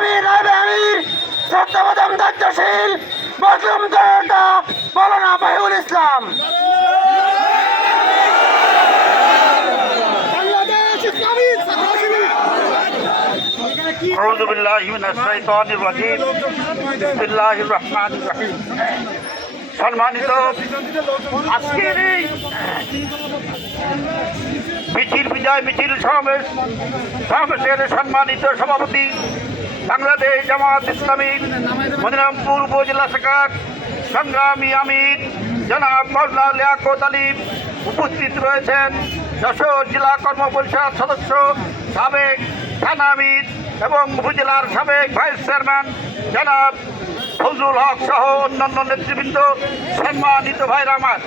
সংগ্রামী নায়ব আমির সত্যবাদম দায়িত্বশীল মজলুম জনতা মৌলানা বাহিউল ইসলাম أعوذ بالله من الشيطان الرجيم بسم الله الرحمن الرحيم সম্মানিত আজকের এই মিছিল বিজয় মিছিল সমাবেশ সমাবেশের সম্মানিত সভাপতি বাংলাদেশ জামাত ইসলামী মদিনামপুর উপজেলা শাখার সংগ্রামী আমির জনাব মৌলা লিয়াকত আলিম উপস্থিত রয়েছেন। যশোর জেলা কর্ম পরিষদ সদস্য, সাবেক থানা আমির এবং উপজেলার সাবেক ভাইস চেয়ারম্যান জনাব ফজলুল হক সহ অন্যান্য নেতৃবৃন্দ, সম্মানিত ভাইরা আমার।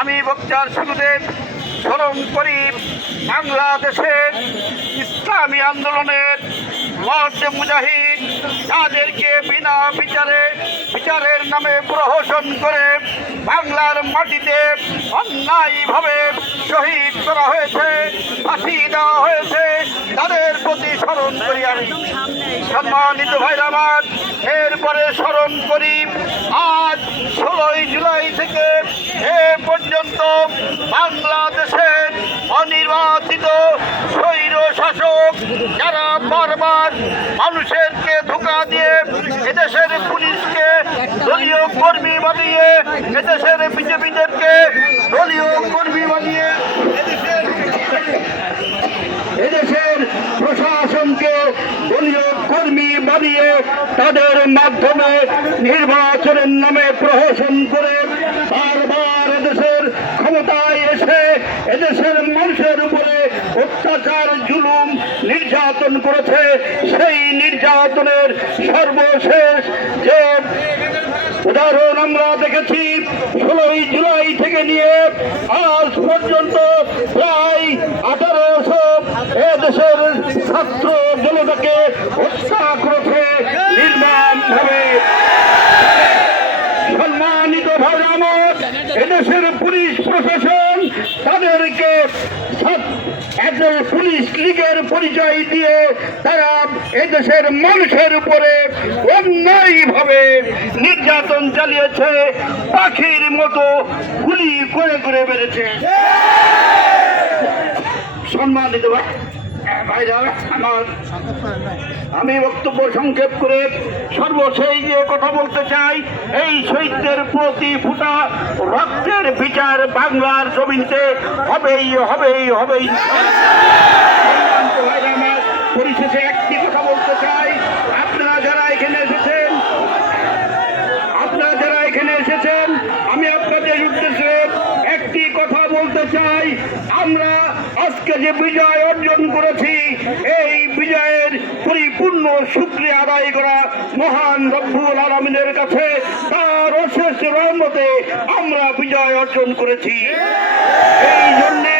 আমি বক্তার শুরুতে স্মরণ করি বাংলাদেশের ইসলামী আন্দোলনের লর্ড মুজাহিদ তাদেরকে বিনা বিচারে, বিচারের নামে প্রহসন করে বাংলার মাটিতে অন্যায়ভাবে শহীদ করা হয়েছে, ফাঁসি দেওয়া হয়েছে, তাদের প্রতি স্মরণ করি আমি। সম্মানিত ভাইরা আমার, এরপরে স্মরণ করি, আজ ষোলোই জুলাই থেকে এ পর্যন্ত বাংলাদেশের অনির্বাচিত স্বৈর শাসক যারা বারবার মানুষেরকে ধোকা দিয়ে এদেশের পুলিশকে দলীয় কর্মী বানিয়ে, এদেশের বিজেপিদেরকে দলীয় কর্মী বানিয়ে এদেশের এদেশের প্রশাসনকে দলীয় কর্মী বানিয়ে তাদের মাধ্যমে নির্বাচনের নামে প্রহসন করে বারবার এদেশের ক্ষমতায় এসে এদেশের মানুষের উপরে অত্যাচার, জুলুম নির্যাতন করেছে, সেই নির্যাতনের সর্বশেষ যে উদাহরণ আমরা দেখেছি, ষোলোই জুলাই থেকে নিয়ে আজ পর্যন্ত প্রায় আঠারোশো দেশের ছাত্র জনতাকে হত্যা করেছে নির্মমভাবে। সম্মানিত ভাই আমার এদেশের পুলিশ প্রশাসন তাদেরকে একজন পুলিশ লীগের পরিচয় দিয়ে তারা এদেশের মানুষের উপরে অন্যায়ভাবে নির্যাতন চালিয়েছে পাখির মতো গুলি করে করে বেড়েছে সম্মানিত আমি বক্তব্য সংক্ষেপ করে সর্বশেষ যে কথা বলতে চাই, এই শহীদদের প্রতি ফুটা রক্তের বিচার বাংলার জমিনতে হবেই হবেই হবেই। পরিশেষে একটি কথা বলতে চাই আপনারা যারা এখানে এসেছেন আপনারা যারা এখানে এসেছেন আমি আপনাদের উদ্দেশ্যে একটি কথা বলতে চাই আমরা আজকে যে বিজয় অর্জন করেছি, এই বিজয়ের পরিপূর্ণ শুক্রিয়া আদায় করা মহান রব্বুল আলমিনের কাছে। তার অশেষ রহমতে আমরা বিজয় অর্জন করেছি। এই জন্যে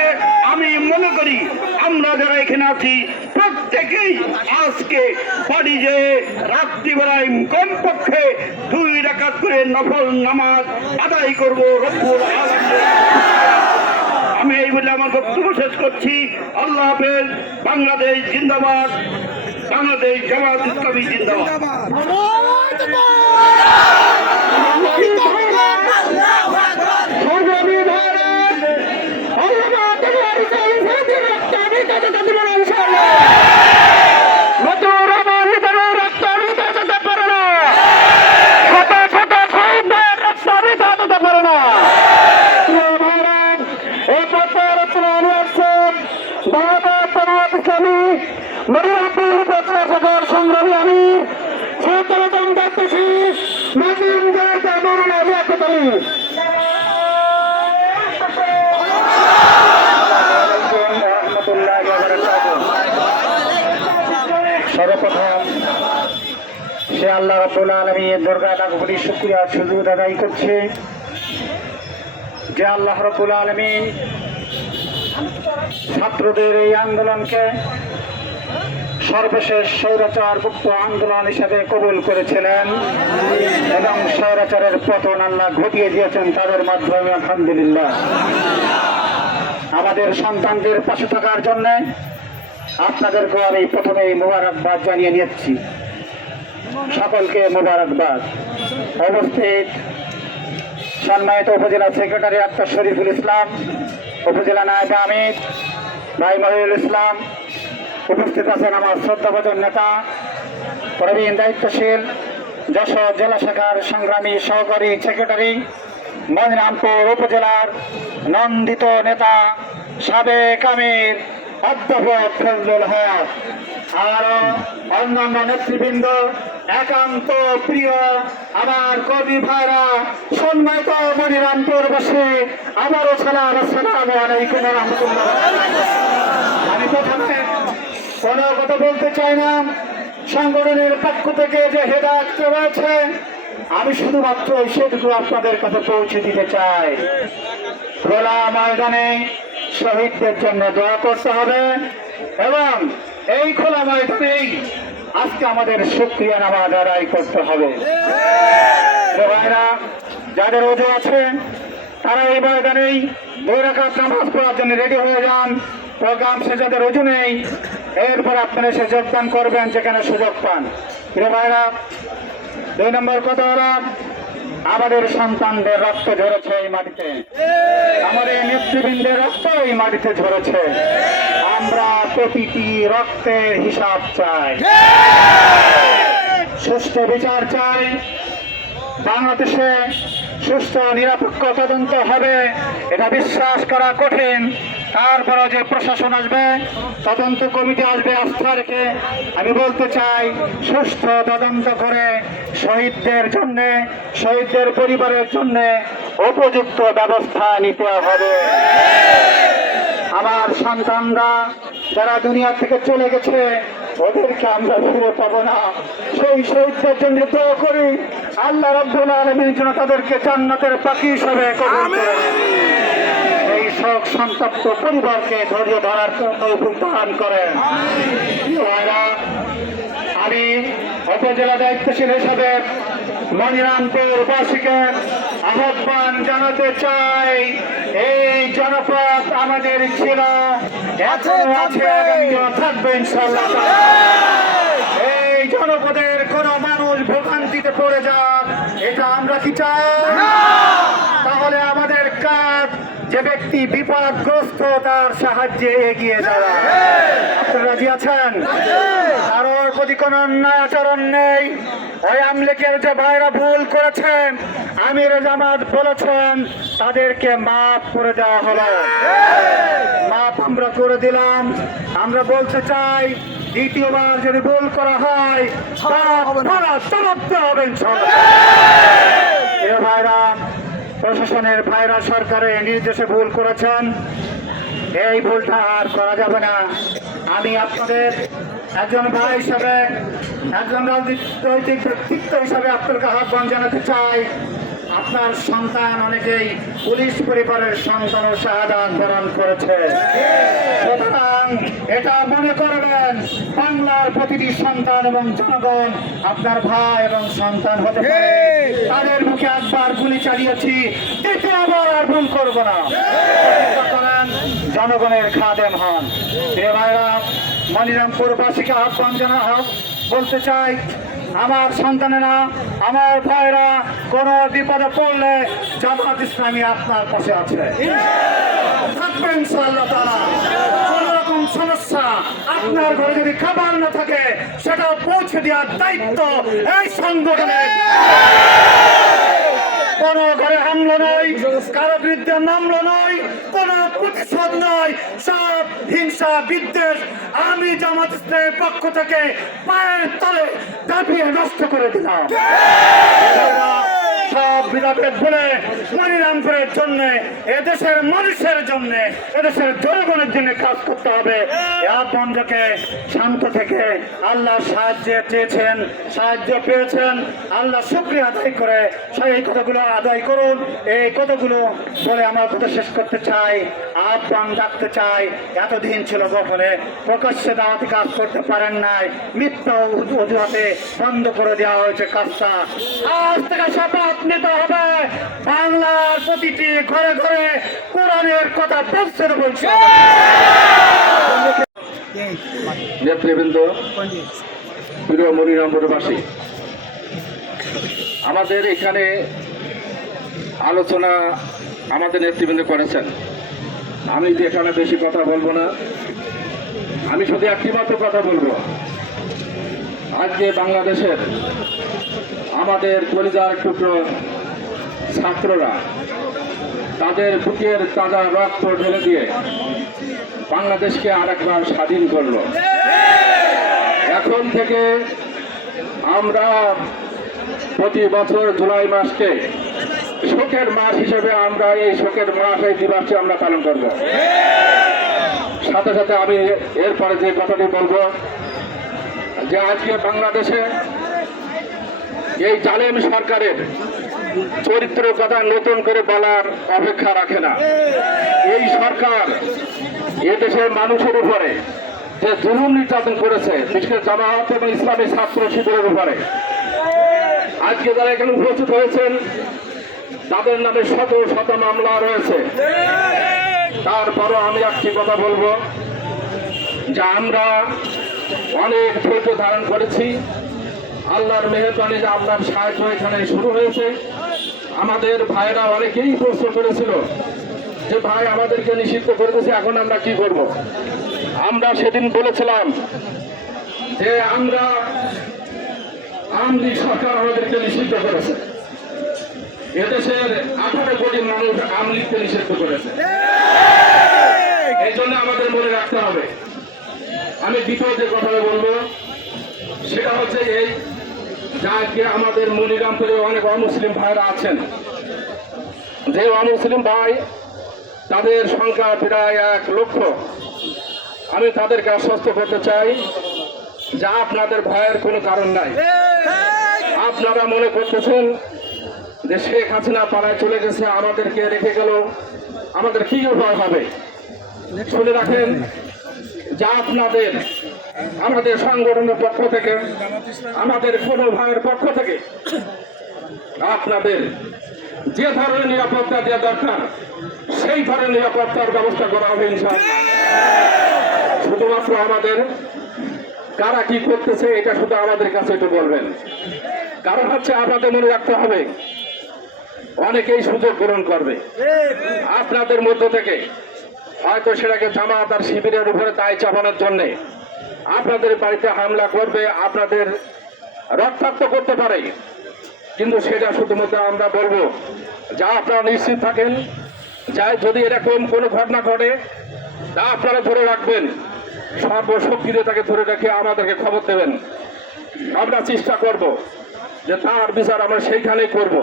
আমি মনে করি, আমরা যারা এখানে আছি, প্রত্যেকেই আজকে বাড়ি যে রাত্রিবেলায় কমপক্ষে দুই রাকাত করে নফল নামাজ আদায় করব রব্বুল আলামিনের আমি এই বলে আমার বক্তব্য শেষ করছি। আল্লাহ হাফেজ বাংলাদেশ জিন্দাবাদ। বাংলাদেশ জামাত ইসলামী জিন্দাবাদ। শুক্রিয়া করছে। ছাত্রদের এই আন্দোলনকে সর্বশেষ স্বৈরাচার মুক্ত আন্দোলন হিসেবে কবুল করেছিলেন এবং স্বৈরাচারের পতন আল্লাহ ঘটিয়ে দিয়েছেন তাদের মাধ্যমে, আলহামদুলিল্লাহ। আমাদের সন্তানদের পাশে থাকার জন্য আপনাদেরকে আমি প্রথমেই মোবারকবাদ জানিয়ে নিচ্ছি। সকলকে মোবারকবাদ। উপস্থিত সম্মানিত উপজেলা সেক্রেটারি আক্তার শরীফুল ইসলাম, উপজেলা নায়ক আমির ভাই মহিউল ইসলাম, উপস্থিত আছেন আমার শ্রদ্ধাভোজন নেতা, প্রবীণ দায়িত্বশীল যশোর জেলা শাখার সংগ্রামী সহকারী সেক্রেটারি মদিনামপুর উপজেলার নন্দিত নেতা সাবেক আমির অন্যান্য নেতৃবৃন্দ, একান্ত প্রিয়, আমার কবি আমি কোনো কথা বলতে চাই না। সংগঠনের পক্ষ থেকে যে হেদায়ত রয়েছে, আমি শুধুমাত্র সেটুকু আপনাদের কাছে পৌঁছে দিতে চাই। খোলা ময়দানে শহীদদের জন্য দোয়া করতে হবে। এবং এই খোলা ময়দানেই আজকে আমাদের সুক্রিয়া নামাজ আদায় করতে হবে। যাদের ওজো আছে, তারা এই ময়দানেই দুই রাখাত নামাজ পড়ার জন্য রেডি হয়ে যান। প্রোগ্রাম সে যাদের ওজু নেই। এরপর আপনারা সে যোগদান করবেন, যেখানে সুযোগ পান। প্রিয় ভাইরা, দুই নম্বর কথা হলো আমাদের সন্তানদের রক্ত ঝরেছে এই মাটিতে। আমাদের নেতৃবৃন্দের রক্ত এই মাটিতে ঝরেছে। আমরা প্রতিটি রক্তের হিসাব চাই। সুষ্ঠু বিচার চাই। বাংলাদেশে সুস্থ নিরপেক্ষ তদন্ত হবে। এটা বিশ্বাস করা কঠিন। তারপরে যে প্রশাসন আসবে, তদন্ত কমিটি আসবে আস্থা রেখে, আমি বলতে চাই, সুস্থ তদন্ত করে শহীদদের জন্যে, শহীদদের পরিবারের জন্যে উপযুক্ত ব্যবস্থা নিতে হবে। আমার সন্তানরা যারা দুনিয়া থেকে চলে গেছে, ওদেরকে আমরা ফিরে পাবো না। সেই শহীদদের জন্য তো করি, আল্লাহ রব্বুল আলমীর জন্য তাদেরকে জান্নাতের পাখি হিসাবে করে। শোক সন্তপ্ত পরিবারকে ধৈর্য ধরার তৌফিক দান করেন। আমি উপজেলা দায়িত্বশীল হিসাবে মনিরামপুর বাসীকে আহ্বান জানাতে চাই। এই জনপদ আমাদের ছিল। এখনও আছে থাকবে। ইনশাল্লাহ এই জনপদের কোন মানুষ ভোগান্তিতে পড়ে যাক এটা আমরা কি চাই? যে ব্যক্তি বিপদগ্রস্ত তার সাহায্যে এগিয়ে যাওয়া। আপনারা রাজি আছেন? কারোর প্রতি কোন অন্যায় আচরণ নেই ওই আমলেকের যে ভাইরা ভুল করেছেন আমির জামাত বলেছেন তাদেরকে মাফ করে দেওয়া হলো। মাপ আমরা করে দিলাম। আমরা বলতে চাই দ্বিতীয়বার যদি ভুল করা হয় তারা সমাপ্ত হবে ইনশাআল্লাহ। ভাইরা প্রশাসনের ভাইরা সরকারের নির্দেশে ভুল করেছেন। এই ভুলটা আর করা যাবে না। আমি আপনাদের একজন ভাই হিসাবে, একজন রাজনৈতিক ব্যক্তিত্ব হিসাবে আপনার আহ্বান জানাতে চাই। আপনার সন্তান অনেকেই পুলিশ পরিবারের সন্তান ও শাহাদাত বরণ করেছে। সুতরাং এটা মনে করবেন, বাংলার প্রতিটি সন্তান এবং জনগণ আপনার ভাই এবং সন্তান হতে পারে। তাদের মুখে একবার গুলি চালিয়েছি, দ্বিতীয়বার আর ভুল করব না। জনগণের খাদেম হন। ভাইরা, মনিরামপুরবাসীকে আহ্বান জানা হোক বলতে চাই আমার সন্তানেরা, আমার ভাইরা কোনো বিপদে পড়লে জামাত ইসলামী আপনার পাশে আছে। থাকবেন ইনশাআল্লাহ সমস্যা আপনার ঘরে যদি খাবার না থাকে সেটা পৌঁছে দেওয়ার দায়িত্ব এই সংগঠনের। কোন ঘরে হামলো নয় কারও বিরুদ্ধে নামলো নয় কোন প্রতিশোধ নয় সব হিংসা, বিদ্বেষ আমি জামাত ইসলামের পক্ষ থেকে পায়ের তলে দাবিয়ে নষ্ট করে দিলাম। সব বিধাভেদ ভুলে মনিরামপুরের জন্য, এদেশের মানুষের জন্য, এদেশের জনগণের জন্য কাজ করতে হবে। বন্ধকে শান্ত থেকে আল্লাহ সাহায্য চেয়েছেন, সাহায্য পেয়েছেন। আল্লাহ শুক্রিয়া আদায় করে সেই কথাগুলো আদায় করুন। এই কথাগুলো বলে আমার কথা শেষ করতে চাই, আহ্বান রাখতে চাই। এতদিন ছিল গোপনে প্রকাশ্যে দাওয়াতি কাজ করতে পারেন নাই। মিথ্যা অজুহাতে বন্ধ করে দেওয়া হয়েছে কাজটা। আজ থেকে শপথ নিতে হবে বাংলার প্রতিটি ঘরে ঘরে কোরআনের কথা পৌঁছে বলছে নেতৃবৃন্দ, প্রিয় মনিরামপুরবাসী আমাদের এখানে আলোচনা আমাদের নেতৃবৃন্দ করেছেন। আমি এখানে বেশি কথা বলব না। আমি শুধু একটি মাত্র কথা বলব। আজকে বাংলাদেশের আমাদের কলিজার টুকরো ছাত্ররা তাদের বুকের তাজা রক্ত ঢেলে দিয়ে বাংলাদেশকে আরেকবার স্বাধীন করল। এখন থেকে আমরা প্রতি বছর জুলাই মাসকে শোকের মাস হিসেবে আমরা এই শোকের মাস, এই দিবসটি আমরা পালন করব। সাথে সাথে আমি এরপরে যে কথাটি বলব যে আজকে বাংলাদেশে এই জালেম সরকারের চরিত্র কথা নতুন করে বলার অপেক্ষা রাখে না। এই সরকার এদেশের মানুষের উপরে যে জুলুম নির্যাতন করেছে, বিশেষ জামায়াত এবং ইসলামী ছাত্র শিবিরের উপরে, আজকে যারা এখানে উপস্থিত হয়েছেন, তাদের নামে শত শত মামলা রয়েছে। তারপরও আমি একটি কথা বলব যে আমরা অনেক ধৈর্য ধারণ করেছি। আল্লাহর মেহরবানি যে আপনার সাহায্য এখানে শুরু হয়েছে। আমাদের ভাইরা অনেকেই প্রশ্ন করেছিল যে, ভাই, আমাদেরকে নিষিদ্ধ করে দিয়েছে, এখন আমরা কি করব? আমরা সেদিন বলেছিলাম যে, আমরা আমলি সরকার আমাদেরকে নিষিদ্ধ করেছে। এদেশের আঠারো কোটি মানুষ আমলিগকে নিষিদ্ধ করেছে। এই জন্য আমাদের মনে রাখতে হবে আমি দ্বিতীয় যে কথাটা বলব, সেটা হচ্ছে এই যে আজকে আমাদের মনিরামপুরে অনেক অমুসলিম ভাইরা আছেন। যে অমুসলিম ভাই, তাদের সংখ্যা প্রায় এক লক্ষ। আমি তাদেরকে আশ্বস্ত করতে চাই, যা আপনাদের ভয়ের কোনো কারণ নাই। আপনারা মনে করতেছেন যে শেখ হাসিনা পাড়ায় চলে গেছে, আমাদেরকে রেখে গেল। আমাদের কি উপায় হবে? শুনে রাখেন যা আপনাদের, আমাদের সংগঠনের পক্ষ থেকে, আমাদের কোনো ভাইয়ের পক্ষ থেকে, আপনাদের যে ধরনের নিরাপত্তা দেওয়া দরকার, সেই ধরনের নিরাপত্তার ব্যবস্থা করা হবে শুধুমাত্র আমাদের, কারা কি করতেছে, এটা শুধু আমাদের কাছে একটু বলবেন। কারণ হচ্ছে আপনাদের মনে রাখতে হবে, অনেকেই সুযোগ গ্রহণ করবে। আপনাদের মধ্য থেকে হয়তো সেটাকে জামাত আর শিবিরের উপরে দায় চাপানোর জন্যে আপনাদের বাড়িতে হামলা করবে, আপনাদের রক্তাক্ত করতে পারে। কিন্তু সেটা শুধুমাত্র আমরা বলব, যা আপনারা নিশ্চিত থাকেন, যা যদি এরকম কোনো ঘটনা ঘটে, তা আপনারা ধরে রাখবেন। সর্বশক্তিতে তাকে ধরে রেখে আমাদেরকে খবর দেবেন। আমরা চেষ্টা করব যে তার বিচার আমরা সেইখানেই করব।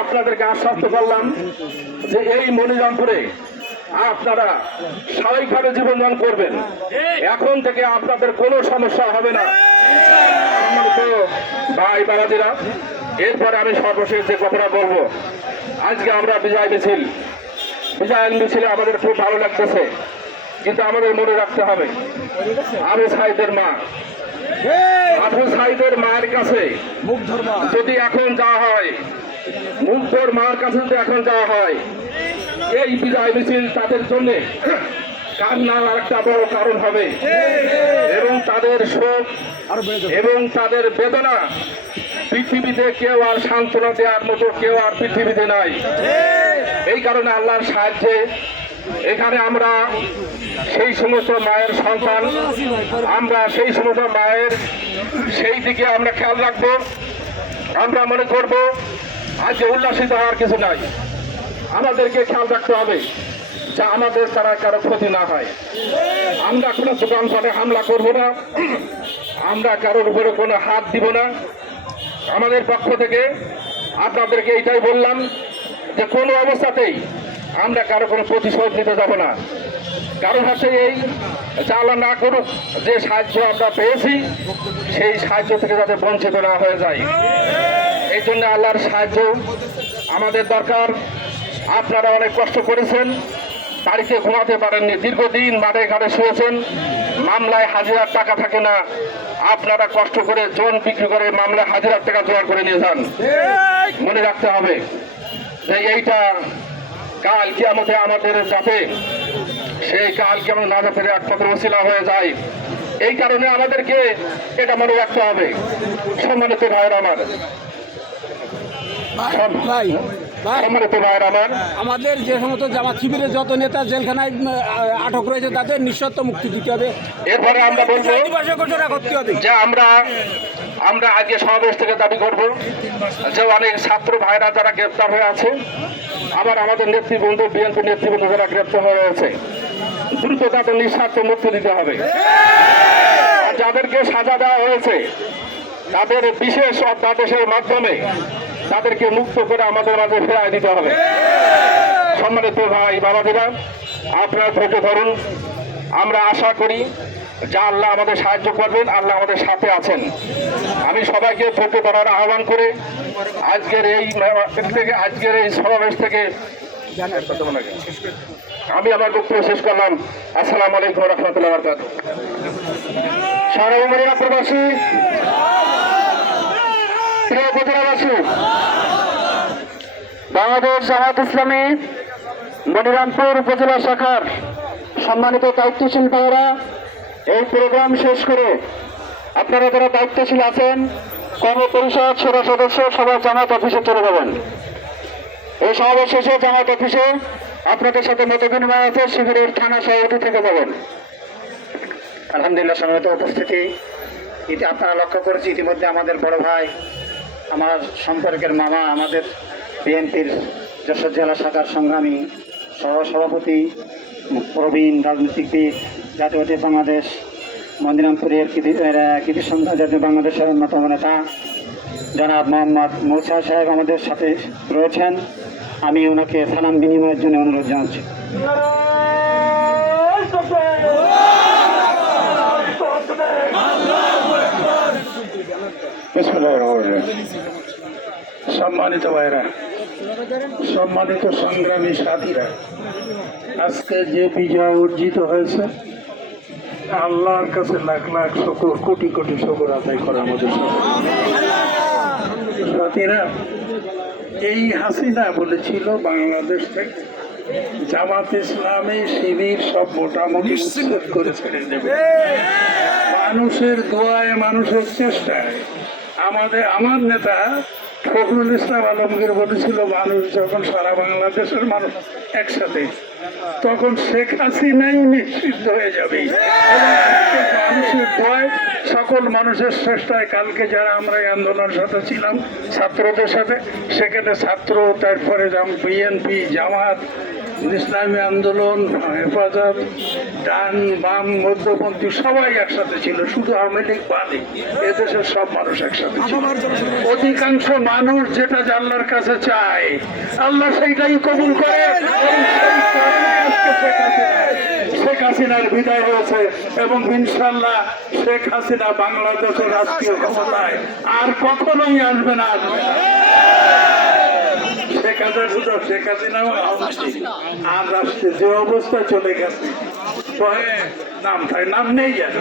আপনাদেরকে আশ্বস্ত করলাম যে এই মনিরামপুরে আপনারা স্বাভাবিকভাবে জীবনযাপন করবেন। এখন থেকে আপনাদের কোনো সমস্যা হবে না। সম্মানিত ভাই বারাদিরা এরপরে আমি সর্বশেষ যে কথাটা বলব আজকে আমরা বিজয় মিছিল বিজয় মিছিলে আমাদের খুব ভালো লাগতেছে কিন্তু আমাদের মনে রাখতে হবে আবু সাইদের মা আবু সাইদের মায়ের কাছে যদি এখন যাওয়া হয় মুগ্ধর মার কাছে যদি এখন যাওয়া হয়। এই বিজয় মিছিল তাদের জন্য কান্নার একটা বড় কারণ হবে। এবং তাদের শোক এবং তাদের বেদনা পৃথিবীতে কেউ আর সান্ত্বনা দেওয়ার মতো কেউ আর পৃথিবীতে নাই। এই কারণে আল্লাহর সাহায্যে এখানে আমরা সেই সমস্ত মায়ের সন্তান, আমরা সেই সমস্ত মায়ের সেই দিকে আমরা খেয়াল রাখব। আমরা মনে করব আজকে উল্লাসিত হওয়ার কিছু নাই। আমাদেরকে খেয়াল রাখতে হবে যা আমাদের তারা কারও ক্ষতি না হয়। আমরা কোনো দোকানপাটে হামলা করব না। আমরা কারোর উপরে কোনো হাত দিব না। আমাদের পক্ষ থেকে আপনাদেরকে এইটাই বললাম যে কোনো অবস্থাতেই আমরা কারও কোনো প্রতিশোধ নিতে যাব না। কারণ হচ্ছে এই চালা না করুক, যে সাহায্য আমরা পেয়েছি, সেই সাহায্য থেকে যাতে বঞ্চিত না হয়ে যায়। এই জন্য আল্লাহর সাহায্য আমাদের দরকার। আপনারা অনেক কষ্ট করেছেন, বাড়িতে ঘুমাতে পারেননি, দীর্ঘদিন মাঠে ঘাটে শুয়েছেন, মামলায় হাজিরার টাকা থাকে না। আপনারা কষ্ট করে জন বিক্রি করে মামলায় হাজিরার টাকা জোগাড় করে নিয়ে যান। মনে রাখতে হবে যে এইটা কাল কিয়ামতে আমাদের যাতে সেই কাল কেমন না যাতে একমাত্র ওসিলা হয়ে যায়। এই কারণে আমাদেরকে এটা মনে রাখতে হবে। সম্মানিত ভাইয়ের আমার ভাই আমাদের যে সমস্ত জামাত শিবিরের যত নেতা জেলখানায় আটক রয়েছে তাদের নিঃশর্ত মুক্তি দিতে হবে। এরপরে আমরা বলব ঘোষণা করতে হবে। যে আমরা আমরা আজকে সমাবেশ থেকে দাবি করব যে অনেক ছাত্র ভাইরা যারা গ্রেপ্তার হয়ে আছে আবার আমাদের নেতৃবৃন্দ বিএনপি নেতৃবৃন্দ যারা গ্রেপ্তার হয়ে রয়েছে দ্রুত তাদের নিঃস্বার্থ মুক্তি দিতে হবে। যাদেরকে সাজা দেওয়া হয়েছে তাদের বিশেষ অধ্যাদেশের মাধ্যমে তাদেরকে মুক্ত করে আমাদের মাঝে ফেরায় দিতে হবে। সম্মানিত ভাই বাবাদিরা আপনারা ধৈর্য ধরুন। আমরা আশা করি যা আল্লাহ আমাদের সাহায্য করবেন আল্লাহ আমাদের সাথে আছেন। আমি সবাইকে ধৈর্য ধরার আহ্বান করে আজকের এই থেকে আজকের এই সমাবেশ থেকে আমি আমার বক্তব্য শেষ করলাম। আসসালামু আলাইকুম রহমতুল্লাহ বরকাত সারা প্রবাসী বাংলাদেশ জামাত ইসলামী, মনিরামপুর উপজেলা শাখার সম্মানিত দায়িত্বশীল ভাইরা এই প্রোগ্রাম শেষ করে আপনারা যারা দায়িত্বশীল আছেন, কর্মপরিষদ সেবা সদস্য সবাই জামাত অফিসে চলে যাবেন। এই সমাবেশ শেষে জামাত অফিসে আপনাদের সাথে মত বিনিময় আছে, শিবিরের থানা সভাপতি থেকে যাবেন। আলহামদুলিল্লাহ সঙ্গত উপস্থিতি। আপনারা লক্ষ্য করেছি ইতিমধ্যে আমাদের বড় ভাই আমার সম্পর্কের মামা, আমাদের বিএনপির যশোর জেলা শাখার সংগ্রামী সহ সভাপতি প্রবীণ রাজনীতিবিদ জাতীয়বাদী বাংলাদেশ মন্দিরামপুরের কৃতি জাতীয় বাংলাদেশের অন্যতম নেতা, জনাব মোহাম্মদ মৌসা সাহেব আমাদের সাথে রয়েছেন। আমি ওনাকে সালাম বিনিময়ের জন্য অনুরোধ জানাচ্ছি। সম্মানিত ভাইরা, সম্মানিত সংগ্রামী সাথীরা, আজকে যে বিজয় অর্জিত হয়েছে, আল্লাহর কাছে লাখ লাখ শকর, কোটি কোটি শকর আদায় করে আমাদের। সাথীরা, এই হাসিনা বলেছিল বাংলাদেশ থেকে, জামাত ইসলামী শিবির সব মোটামুটি করে ছেড়ে দেবে মানুষের দোয়ায়, মানুষের চেষ্টায় আমাদের আমার নেতা ফখরুল ইসলাম আলমগীর বলেছিল মানুষ যখন সারা বাংলাদেশের মানুষ একসাথে তখন শেখ হাসিনাই নিশ্চিত হয়ে যাবে। মানুষের সকল মানুষের চেষ্টায় কালকে যারা আমরা এই আন্দোলনের সাথে ছিলাম, ছাত্রদের সাথে, সেখানে ছাত্র, তারপরে বিএনপি জামাত, ইসলামী আন্দোলন, হেফাজত, ডান, বাম, মধ্যপন্থী সবাই একসাথে ছিল, শুধু আওয়ামী লীগ বাদে। এদেশের সব মানুষ একসাথে অধিকাংশ মানুষ যেটা আল্লাহর কাছে চায়, আল্লাহ সেইটাই কবুল করে। শেখ হাসিনার বিদায় হয়েছে এবং ইনশাল্লাহ শেখ হাসিনা বাংলাদেশের রাষ্ট্রীয় ক্ষমতায় আর কখনোই আসবে না। আসবে শেখ হাসিনা শেখ হাসিনাও আর রাষ্ট্রে যে অবস্থা চলে গেছে। নাম তাই নাম নেই যেন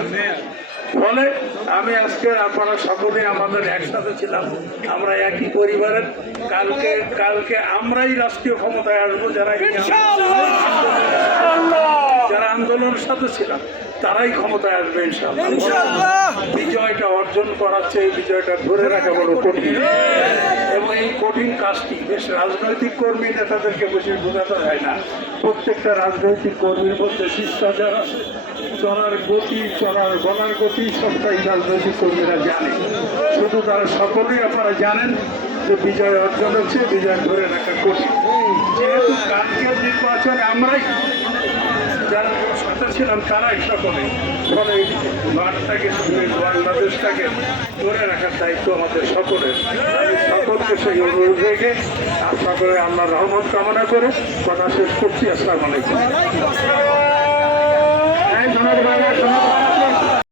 ফলে আমি আজকে আপনারা সকলে আমাদের একসাথে ছিলাম। আমরা একই পরিবারের। কালকে কালকে আমরাই রাষ্ট্রীয় ক্ষমতায় আসব যারা যারা আন্দোলনের সাথে ছিলাম। তারাই ক্ষমতায় আসবে বিজয়টা অর্জন করার চেয়ে বিজয়টা ধরে রাখা বড় কঠিন। এবং এই কঠিন কাজটি বেশ রাজনৈতিক কর্মী নেতাদেরকে বেশি বোঝাতে হয় না। প্রত্যেকটা রাজনৈতিক কর্মীর মধ্যে শিষ্টাচার আছে। চলার গতি চলার গলার গতি সবটাই রাজনৈতিক কর্মীরা জানে। শুধু তারা সকলেই আপনারা জানেন যে বিজয় অর্জন হচ্ছে বিজয় ধরে রাখা কঠিন। যেহেতু কালকের নির্বাচনে আমরাই যারা সাথে ছিলাম তারাই সকলে ফলে মাঠটাকে, বাংলাদেশটাকে ধরে রাখার দায়িত্ব আমাদের সকলের। আমি সকলকে সেই অনুরোধ রেখে আশা করে আল্লাহ রহমত কামনা করে কথা শেষ করছি। আসসালাম আলাইকুম।